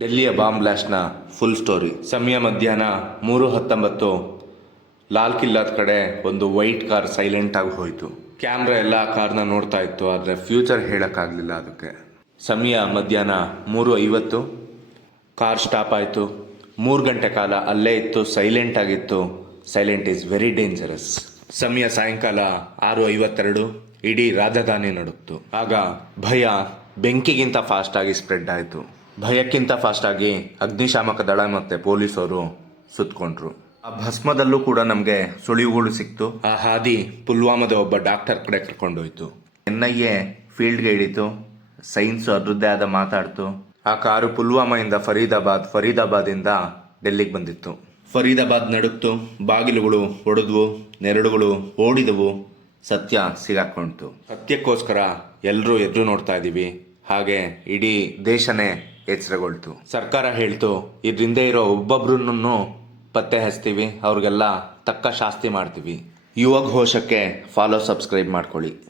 ಡೆಲ್ಲಿಯ bomb ಬ್ಲಾಸ್ಟ್ನ full story. ಸಮಯ ಮಧ್ಯಾಹ್ನ ಮೂರು ಹತ್ತೊಂಬತ್ತು ಲಾಲ್ ಕಿಲ್ಲಾದ ಕಡೆ ಒಂದು ವೈಟ್ ಕಾರ್ ಸೈಲೆಂಟ್ ಆಗಿ ಹೋಯಿತು. ಕ್ಯಾಮ್ರಾ ಎಲ್ಲ ಕಾರ್ನ ನೋಡ್ತಾ ಇತ್ತು, ಆದರೆ ಫ್ಯೂಚರ್ ಹೇಳೋಕ್ಕಾಗಲಿಲ್ಲ ಅದಕ್ಕೆ. ಸಮಯ ಮಧ್ಯಾಹ್ನ ಮೂರು ಐವತ್ತು ಕಾರ್ ಸ್ಟಾಪ್ ಆಯಿತು. ಮೂರು ಗಂಟೆ ಕಾಲ ಅಲ್ಲೇ ಇತ್ತು, ಸೈಲೆಂಟ್ ಆಗಿತ್ತು. Silent is very dangerous. ಸಮಯ ಸಾಯಂಕಾಲ ಆರು ಐವತ್ತೆರಡು. ಇಡೀ ರಾಜಧಾನಿ ನಡುಕ್ತು. ಆಗ ಭಯ ಬೆಂಕಿಗಿಂತ ಫಾಸ್ಟ್ ಆಗಿ ಸ್ಪ್ರೆಡ್ ಆಯಿತು. ಭಯಕ್ಕಿಂತ ಫಾಸ್ಟ್ ಆಗಿ ಅಗ್ನಿಶಾಮಕ ದಳ ಮತ್ತೆ ಪೊಲೀಸರು ಸುತ್ತಕೊಂಡ್ರು ಆ ಭಸ್ಮದಲ್ಲೂ ಕೂಡ ನಮಗೆ ಸುಳಿವುಗಳು ಸಿಕ್ತು. ಆ ಹಾದಿ ಪುಲ್ವಾಮದ ಒಬ್ಬ ಡಾಕ್ಟರ್ ಕಡೆ ಕರ್ಕೊಂಡೋಯ್ತು. ಎನ್ ಐ ಎ ಫೀಲ್ಡ್ಗೆ ಹಿಡಿತು ಸೈನ್ಸ್ ಅದ್ರದ್ದೇ ಆದ ಮಾತಾಡ್ತು. ಆ ಕಾರು ಪುಲ್ವಾಮಾಯಿಂದ ಫರೀದಾಬಾದ್, ಫರೀದಾಬಾದಿಂದ ಡೆಲ್ಲಿಗೆ ಬಂದಿತ್ತು. ಫರೀದಾಬಾದ್ ನಡುಕ್ತು, ಬಾಗಿಲುಗಳು ಒಡೆದ್ವು, ನೆರಳುಗಳು ಓಡಿದವು, ಸತ್ಯ ಸಿಗಾಕೊಂಡ್ತು. ಸತ್ಯಕ್ಕೋಸ್ಕರ ಎಲ್ಲರೂ ಎದುರು ನೋಡ್ತಾ ಇದ್ದೀವಿ ಹಾಗೆ ಇಡೀ ದೇಶನೇ ಎಚ್ಚರಗೊಳ್ತು. ಸರ್ಕಾರ ಹೇಳ್ತು ಇದರಿಂದ ಇರೋ ಒಬ್ಬೊಬ್ರನ್ನು ಪತ್ತೆ ಹಚ್ತೀವಿ ಅವ್ರಿಗೆಲ್ಲ ತಕ್ಕ ಶಾಸ್ತಿ ಮಾಡ್ತೀವಿ. ಯುವ ಘೋಷಕ್ಕೆ ಫಾಲೋ ಸಬ್ಸ್ಕ್ರೈಬ್ ಮಾಡ್ಕೊಳ್ಳಿ.